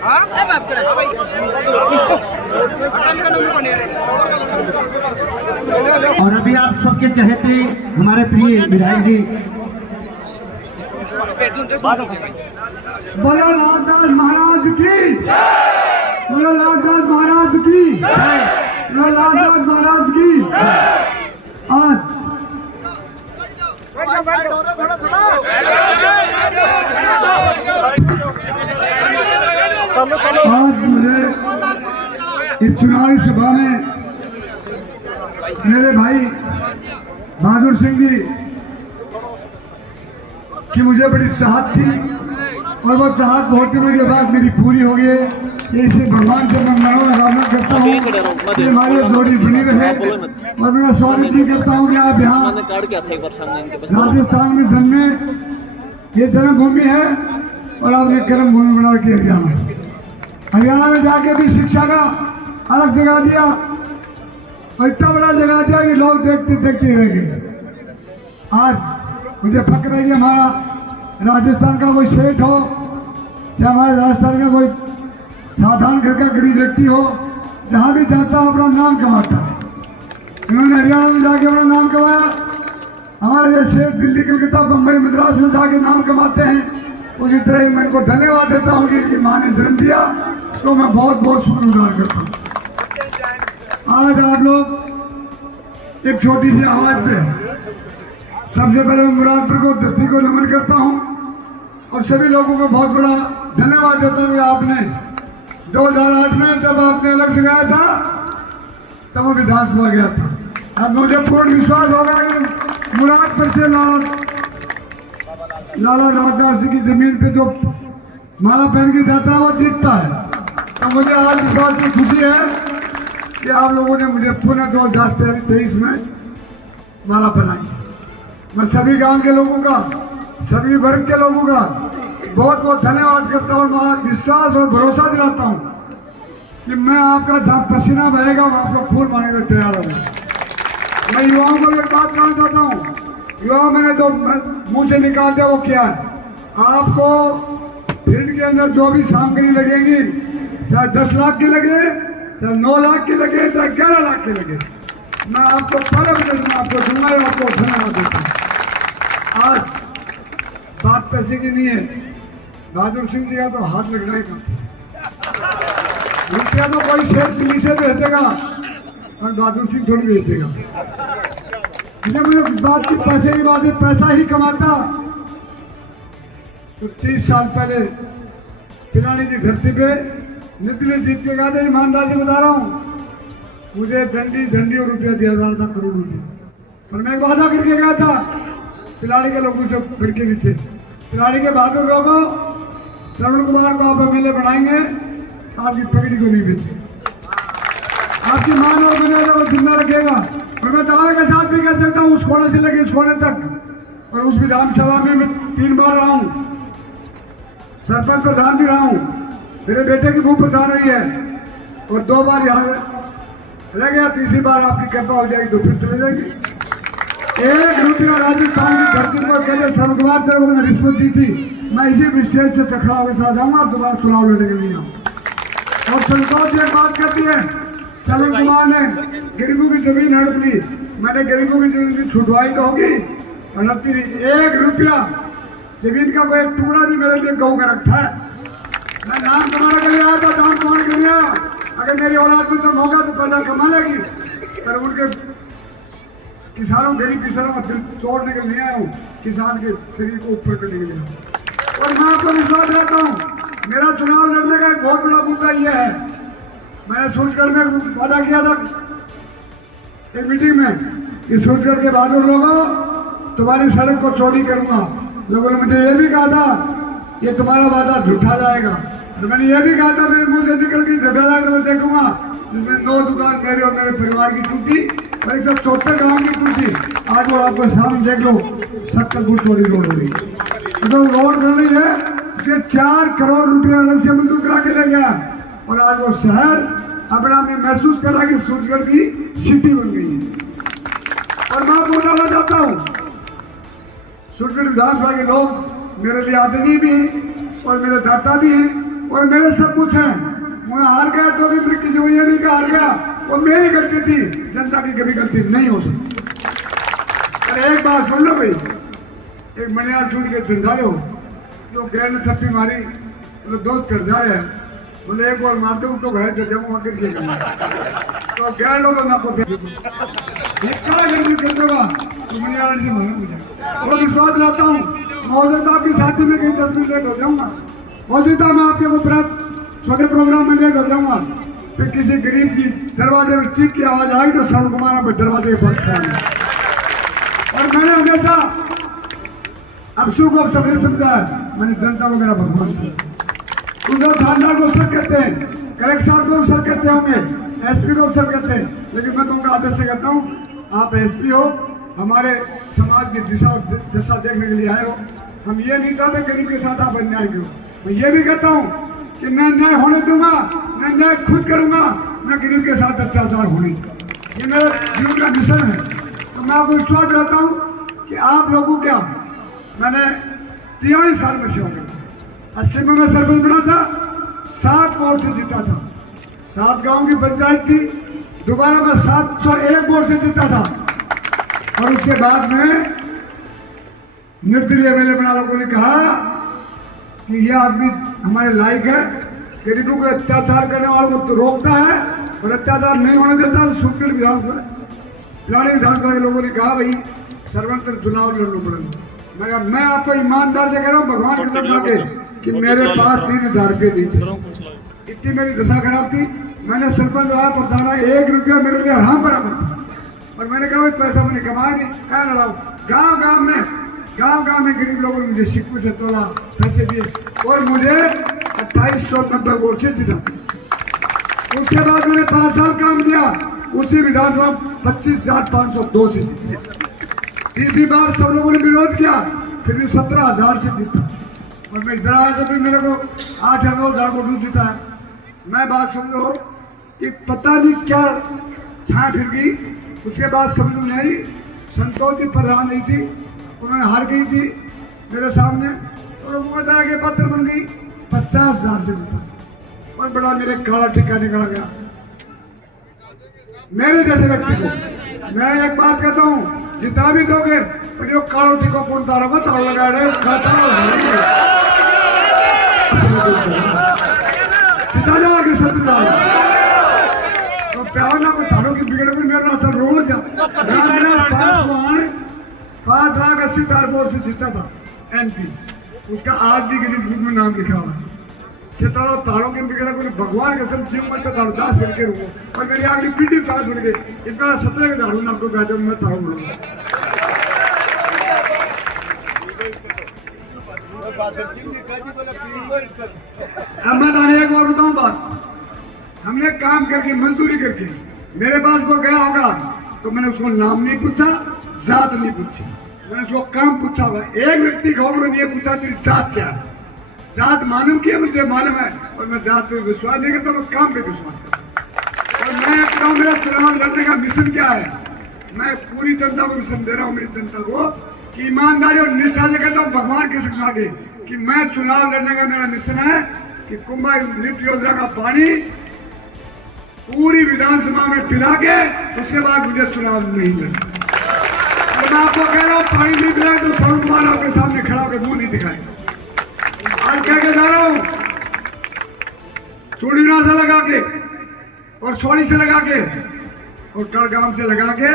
और अभी आप सबके चहेते हमारे प्रिय विधायक जी बोलो लालदास महाराज की, बोलो लालदास महाराज की, बोलो लालदास महाराज की। आज मुझे इस चुनावी सभा में मेरे भाई बहादुर सिंह जी की मुझे बड़ी चाहत थी और वो चाहत बहुत के बाद मेरी पूरी हो गई है। ये इसे भगवान से मैं मनोकामना करता हूँ कि हमारी जोड़ी बनी रहे और मैं स्वागत भी करता हूँ कि आप यहाँ राजस्थान में जन्मे, ये जन्मभूमि है और आपने कर्म भूमि बना के हरियाणा में जाके भी शिक्षा का अलग जगह दिया और इतना बड़ा जगह दिया कि लोग देखते देखते रह गए। आज मुझे फक्र है कि हमारा राजस्थान का कोई सेठ हो, चाहे हमारे राजस्थान का कोई साधारण घर का गरीब व्यक्ति हो, जहाँ भी जाता है अपना नाम कमाता है। इन्होंने हरियाणा में जाके अपना नाम कमाया। हमारे ये सेठ दिल्ली कलकत्ता बम्बई मद्रास में जाके नाम कमाते हैं। उसी तरह ही मैं इनको धन्यवाद देता हूँ कि इनकी माँ ने जन्म दिया, उसको मैं बहुत बहुत शुक्रगुजार करता हूँ। आज आप लोग एक छोटी सी आवाज पे, सबसे पहले मैं मुरादपुर को धरती को नमन करता हूँ और सभी लोगों को बहुत बड़ा धन्यवाद देता हूँ। आपने 2008 में जब आपने अलग से गया था तब वो विधानसभा गया था। अब मुझे पूर्ण विश्वास होगा कि मुरादपुर से लाला राजनाथ सिंह की जमीन पे जो माला पहन के जाता है वो जीतता है। तो मुझे आज इस बात की खुशी है कि आप लोगों ने मुझे पुनः 2023 में माला पहनाई। मैं सभी गांव के लोगों का, सभी वर्ग के लोगों का बहुत बहुत धन्यवाद करता हूँ। मैं विश्वास और भरोसा दिलाता हूँ कि मैं आपका जहाँ पसीना बहेगा वहाँ आपको खून मांगने को तैयार हूँ। मैं युवाओं को एक बात कहना चाहता हूँ, युवाओं मैंने जो मुंह से निकाल दिया वो क्या है। आपको फील्ड के अंदर जो भी सामग्री लगेगी, चाहे 10 लाख की लगे, चाहे 9 लाख की लगे, चाहे 11 लाख की लगे, मैं आपको पहले बजट आपको दूंगा, आपको धन्यवाद देता हूँ। आज बात पैसे की नहीं है, बहादुर सिंह जी का तो हाथ लगना ही काम। रुपया तो कोई शेर दिल्ली से भेज देगा और बहादुर सिंह थोड़ी भेज देगा। मुझे इस बात की पैसे की बात है, पैसा ही कमाता तो 30 साल पहले पिलानी की धरती पे नितिन जीत के गया था। ईमानदार से बता रहा हूँ, मुझे डंडी झंडी और रुपया दिया जा रहा था, करोड़ रुपया। पर मैं एक वादा करके गया था पिलाड़ी के लोगों से फिर के नीचे, पिलाड़ी के बहादुर लोगों, श्रवण कुमार को आप एमएलए बनाएंगे तो आपकी पगड़ी को नहीं बेचेगा, आपकी मान और मर्यादा को जिंदा रखेगा। और मैं दावे के साथ भी कह सकता हूँ, उस कोने से लेकर इस कोने तक और उस विधानसभा में मैं 3 बार रहा हूँ, सरपंच प्रधान भी रहा हूँ, मेरे बेटे की भूप प्रधान रही है और 2 बार यहाँ रह गया। तीसरी बार आपकी कृपा हो जाएगी तो फिर चले जाएगी। 1 रुपया राजस्थान की धरती को कहते श्रवण कुमार तेरे को मैंने रिश्वत दी थी, मैं इसी स्टेज से चखड़ा होकर चला जाऊंगा और दोबारा चुनाव लड़ने के लिए आऊँ। और संतोष एक बात कहती है, श्रवण कुमार ने गरीबों की जमीन हड़प ली, मैंने गरीबों की जमीन छुटवाई तो होगी, हड़पती नहीं। 1 रुपया जमीन का कोई एक टुकड़ा भी मेरे लिए गौ का रखा है। मैं नाम कमाने के लिए आया था, नाम कमाने के लिए आया। अगर मेरी औलाद में तो होगा तो पैसा कमा लेगी, पर उनके किसानों, गरीब किसानों का दिल तोड़ने के लिए आया हूँ, किसान के शरीर को ऊपर करने के लिए आया हूँ। और मैं आपको विश्वास दिलाता हूँ, मेरा चुनाव लड़ने का एक बहुत बड़ा मुद्दा यह है, मैंने सूरजगढ़ में वादा किया था एक मीटिंग में, इस सूरजगढ़ के बहादुर लोगों तुम्हारी सड़क को चौड़ी करूंगा। लोगों ने मुझे ये भी कहा था ये तुम्हारा वादा झूठा जाएगा, तो मैंने ये भी कहा था मेरे मुंह से निकल के झूठा जाएगा मैं देखूंगा, जिसमें 9 दुकान मेरे और मेरे परिवार की टूटी और 174 गाँव की टूटी। आज वो आपको सामने देख लो, 70 फुट चौड़ी रोड हो रही है। तो रोड बन रही है, उसके 4 करोड़ रुपया अलग से मंजूर करा के ले गया और आज वो शहर अपने आप में महसूस कर रहा है कि सूरजगढ़ की सिटी बन गई है। और मैं आपको बताना चाहता हूँ, सूरजगढ़ विधानसभा के लोग मेरे लिए आदरणीय भी हैं और मेरे दाता भी हैं और मेरे सब कुछ है। मैं हार गया तो भी फिर किसी को ये नहीं कि हार गया, वो मेरी गलती थी, जनता की कभी गलती नहीं हो सकती। अरे एक बात सुन लो भाई, एक मणियार छूट के चिड़जा लो, जो गैर ने थप्पी मारी तो दोस्त कर जा रहे हैं, बोले एक और मारते हूँ तो घर जाऊँ आकर के करना तो गैर लोग ना को क्या गर्मी कर दोगा तो मणियार जी मारे मुझे और विश्वास लाता हूँ। मौजूदा आपकी शादी में कहीं 10 मिनट लेट हो जाऊंगा, मौजूदा मैं आपके ऊपर छोटे प्रोग्राम में लेट हो जाऊंगा, फिर किसी गरीब की दरवाजे में चीख की आवाज आएगी तो श्रवण कुमार पर दरवाजे के पास खड़ा। और मैंने हमेशा अफसू को अब सबने समझा है, मैंने जनता को मेरा भगवान समझा। उधर थानेदार को सर कहते हैं, कलेक्टर साहब को सर कहते होंगे, एसपी को सर कहते हैं, लेकिन मैं तुमको आदर से कहता हूँ, आप एसपी हो, हमारे समाज की दिशा और दशा देखने के लिए आए हो। हम ये नहीं चाहते गरीब के साथ आप अन्याय करो। मैं ये भी कहता हूँ कि मैं न्याय होने दूंगा, मैं न्याय खुद करूंगा, मैं गरीब के साथ अत्याचार होने दूंगा। ये मेरे जीवन का मिशन है। तो मैं आपको विश्वास दिलाता हूँ कि आप लोगों क्या, मैंने 43 साल में सेवा की। 80 में मैं सरपंच बना था, 7 वोट से जीता था, 7 गांव की पंचायत थी, दोबारा मैं 701 वोट से जीता था। और उसके बाद में निर्दलीय एमएलए बना लोगों ने कहा कि यह आदमी हमारे लायक है, गरीबों को अत्याचार करने वालों को तो रोकता है और अत्याचार नहीं होने देता। तो सुखल विधानसभा पिलानी विधानसभा के लोगों ने कहा भाई सर्वंतर चुनाव लड़ना पड़ेगा। मैं आपको ईमानदार से कह रहा हूँ, भगवान के सब जाके कि मेरे पास 3000 रुपये नहीं थे, इतनी मेरी दशा खराब थी। मैंने सरपंच रहा, प्रधान रहा, 1 रुपया मेरे लिए हराम बराबर था। और मैंने कहा भाई पैसा मैंने कमाया नहीं, क्या लड़ाऊं। गांव में गरीब लोगों ने मुझे सिक्कू से तोला, पैसे दिए और मुझे 2890 वोट से जीता। उसके बाद मैंने 5 साल काम किया, उसी विधानसभा 25,502 से जीता। तीसरी बार सब लोगों ने विरोध किया, फिर भी 17,000 से जीता। और मैं इधर आया तो फिर मेरे को 8,000 वोट जीता है। मैं बात समझो कि पता नहीं क्या छाया फिर गई। उसके बाद समझ में आई, संतोष जी प्रधान नहीं थी, उन्होंने हार गई थी मेरे सामने, और लोगों को बताया कि पत्र बन गई, 50,000 से जीता। और बड़ा मेरे काला टिक्का निकल गया मेरे जैसे व्यक्ति को। मैं एक बात कहता हूँ, जिता भी दोगे पर जो कालो टिक्का कौन तारोगा, तार लगा रहे खाता जिता जाओगे 70,000 तो प्यार ना कोई थानों की बिगड़ में मेरा रास्ता रोज जा। मेरा पासवान 5,80,000 वोट से जीता था एमपी, उसका आज भी गिनीज बुक में नाम लिखा हुआ है। क्षेत्रों तारों के बिगड़ा को भगवान के सब जीव मत तारो 10 बन के रुको, और मेरी आगे पीढ़ी 5 बन गई, इतना 17 के झाड़ू ना आपको कहते मैं तारों बोलूँगा। अब मैं ताने एक और बताऊँ बात, हमने काम करके मजदूरी करके मेरे पास को गया होगा तो मैंने उसको नाम नहीं पूछा, जात नहीं पूछी, मैंने उसको काम पूछा होगा। एक व्यक्ति को मैंने ये पूछा तेरी जात क्या है, जात मालूम किया मुझे मालूम है, और मैं जात पे विश्वास नहीं करता, मैं काम पे विश्वास करता। और मैं कहता हूँ मेरा चुनाव लड़ने का मिशन क्या है, मैं पूरी जनता को मिशन दे रहा हूँ, मेरी जनता को कि ईमानदारी और निष्ठा से कहता हूँ भगवान के संग आगे कि मैं चुनाव लड़ने का मेरा मिशन है कि कुंभा लिफ्ट योजना का पानी पूरी विधानसभा में पिला के उसके बाद मुझे चुनाव नहीं लड़ना। और मैं आपको कह रहा हूँ पानी नहीं पिला तो श्रवण कुमार आपके सामने खड़ा होकर मुंह नहीं दिखाएगा। आज कह के जा रहा हूँ, चूड़ीना से लगा के और सोनी से लगा के और कड़गाम से लगा के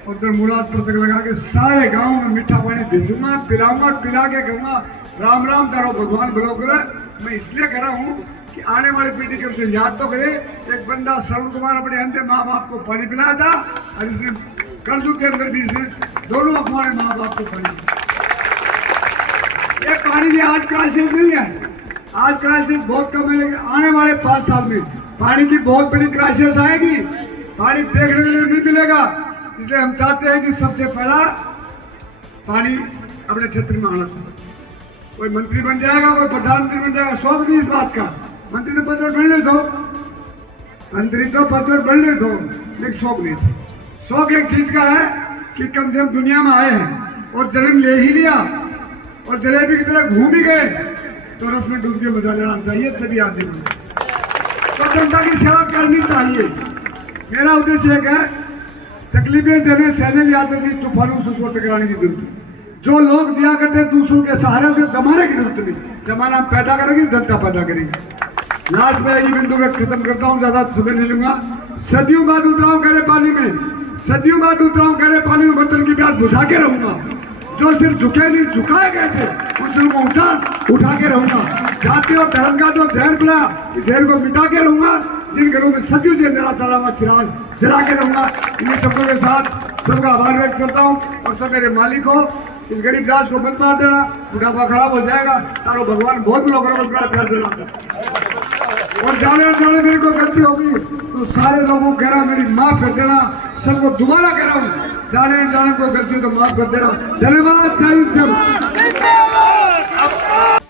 और उधर मुरादपुर तक लगा के सारे गांव में मीठा पानी भेजूंगा, पिलाऊंगा, पिला के कहूंगा राम राम तारो भगवान भलो करे। मैं इसलिए कह रहा हूँ कि आने वाली पीढ़ी के उसे याद तो करे, एक बंदा श्रवण कुमार अपने अंधे माँ बाप को पानी पिलाया था और इसने कर्जों के अंदर भी इसने दोनों हमारे माँ बाप को पानी पिलाया। ये पानी की आज क्राइसिस नहीं है, आज क्राइसिस बहुत कम है, लेकिन आने वाले 5 साल में पानी की बहुत बड़ी क्राइसिस आएगी। पानी देखने के लिए नहीं मिलेगा, इसलिए हम चाहते हैं कि सबसे पहला पानी अपने क्षेत्र में आना चाहिए। कोई मंत्री बन जाएगा, कोई प्रधानमंत्री बन जाएगा, शौक नहीं इस बात का। मंत्री तो पद पर बढ़ ले दो, मंत्री तो पद पर बढ़ ले दो, लेकिन शौक नहीं था। शौक एक चीज का है कि कम से कम दुनिया में आए हैं और जन्म ले ही लिया और जलेबी की तरह घूम ही गए, तो रस में डूब के मजा लेना चाहिए, तभी आदमी बने। तो जनता की सेवा करनी चाहिए। मेरा उद्देश्य एक है, तकलीफें देने सहने की आदत नहीं, तूफानों से उसको टकराने की जरूरत नहीं। जो लोग जिया करते हैं दूसरों के सहारे से, जमाने की जरूरत नहीं। जमाना पैदा करेगी, जनता पैदा करेगी। लास्ट में ये बिंदु में खत्म करता हूँ, ज्यादा समय नहीं लूंगा। सदियों बाद उतरा हूँ गहरे पानी में, सदियों बाद उतरा हूँ गहरे पानी में, वतन की प्यास बुझा के रहूंगा। जो सिर्फ झुके नहीं झुकाए गए थे, उन सबको उठा के रहूंगा। जाति और धर्म का जो जहर बुला, इस जहर को मिटा के रहूंगा। जिन घरों में सदियों से मेरा चला हुआ चिराग जला के रहूंगा। इन शब्दों के साथ सबका आभार व्यक्त करता हूँ। और सब मेरे मालिक हो, इस गरीब दास को मत मार देना, बुढ़ापा खराब हो जाएगा। तारो भगवान बहुत लोग बड़ा प्यार देना। और जाने मेरी को गलती होगी तो सारे लोगों को कह रहा मेरी माफ कर देना। सबको दोबारा कह रहा हूँ, जाने को गलती हो तो माफ कर देना। धन्यवाद। जय हिंद।